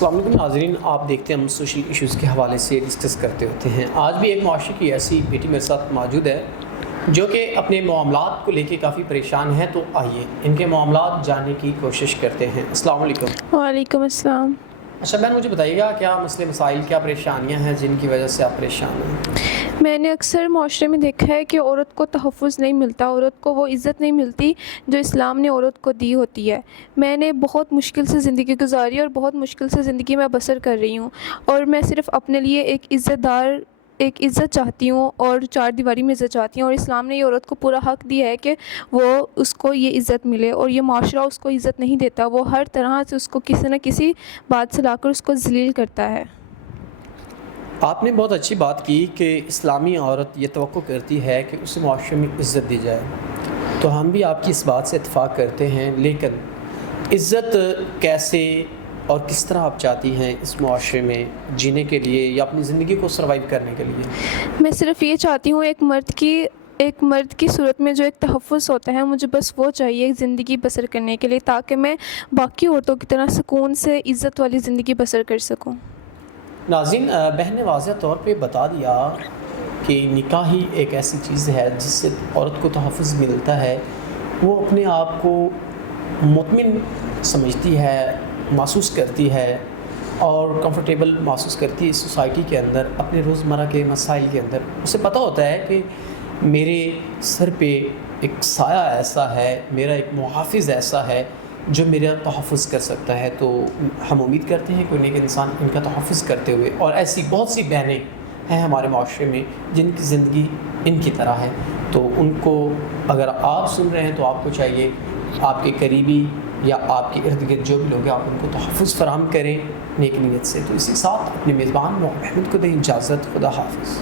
السلام علیکم ناظرین، آپ دیکھتے ہیں ہم سوشل ایشوز کے حوالے سے ڈسکس کرتے ہوتے ہیں۔ آج بھی ایک معاشرے کی ایسی بیٹی میرے ساتھ موجود ہے جو کہ اپنے معاملات کو لے کے کافی پریشان ہے، تو آئیے ان کے معاملات جاننے کی کوشش کرتے ہیں۔ السلام علیکم۔ وعلیکم السلام۔ اچھا بہن، مجھے بتائیے گا کیا مسئلے مسائل، کیا پریشانیاں ہیں جن کی وجہ سے آپ پریشان ہیں؟ میں نے اکثر معاشرے میں دیکھا ہے کہ عورت کو تحفظ نہیں ملتا، عورت کو وہ عزت نہیں ملتی جو اسلام نے عورت کو دی ہوتی ہے۔ میں نے بہت مشکل سے زندگی گزاری اور بہت مشکل سے زندگی میں بسر کر رہی ہوں، اور میں صرف اپنے لیے ایک عزت چاہتی ہوں اور چار دیواری میں عزت چاہتی ہوں، اور اسلام نے یہ عورت کو پورا حق دیا ہے کہ وہ اس کو یہ عزت ملے، اور یہ معاشرہ اس کو عزت نہیں دیتا، وہ ہر طرح سے اس کو کسی نہ کسی بات سے لا کر اس کو ذلیل کرتا ہے۔ آپ نے بہت اچھی بات کی کہ اسلامی عورت یہ توقع کرتی ہے کہ اسے معاشرے میں عزت دی جائے، تو ہم بھی آپ کی اس بات سے اتفاق کرتے ہیں، لیکن عزت کیسے اور کس طرح آپ چاہتی ہیں اس معاشرے میں جینے کے لیے یا اپنی زندگی کو سروائیو کرنے کے لیے؟ میں صرف یہ چاہتی ہوں ایک مرد کی صورت میں جو ایک تحفظ ہوتا ہے، مجھے بس وہ چاہیے ایک زندگی بسر کرنے کے لیے، تاکہ میں باقی عورتوں کی طرح سکون سے عزت والی زندگی بسر کر سکوں۔ ناظرین، بہن نے واضح طور پہ بتا دیا کہ نکاح ہی ایک ایسی چیز ہے جس سے عورت کو تحفظ ملتا ہے، وہ اپنے آپ کو مطمئن سمجھتی ہے، محسوس کرتی ہے اور کمفرٹیبل محسوس کرتی ہے اس سوسائٹی کے اندر، اپنے روزمرہ کے مسائل کے اندر۔ اسے پتہ ہوتا ہے کہ میرے سر پہ ایک سایہ ایسا ہے، میرا ایک محافظ ایسا ہے جو میرا تحفظ کر سکتا ہے۔ تو ہم امید کرتے ہیں کہ نیک انسان ان کا تحفظ کرتے ہوئے، اور ایسی بہت سی بہنیں ہیں ہمارے معاشرے میں جن کی زندگی ان کی طرح ہے، تو ان کو اگر آپ سن رہے ہیں تو آپ کو چاہیے آپ کے قریبی یا آپ کے ارد گرد جو بھی لوگ ہیں، آپ ان کو تحفظ فراہم کریں نیک نیت سے۔ تو اسی ساتھ اپنے میزبان محمد احمد کو دیں اجازت۔ خدا حافظ۔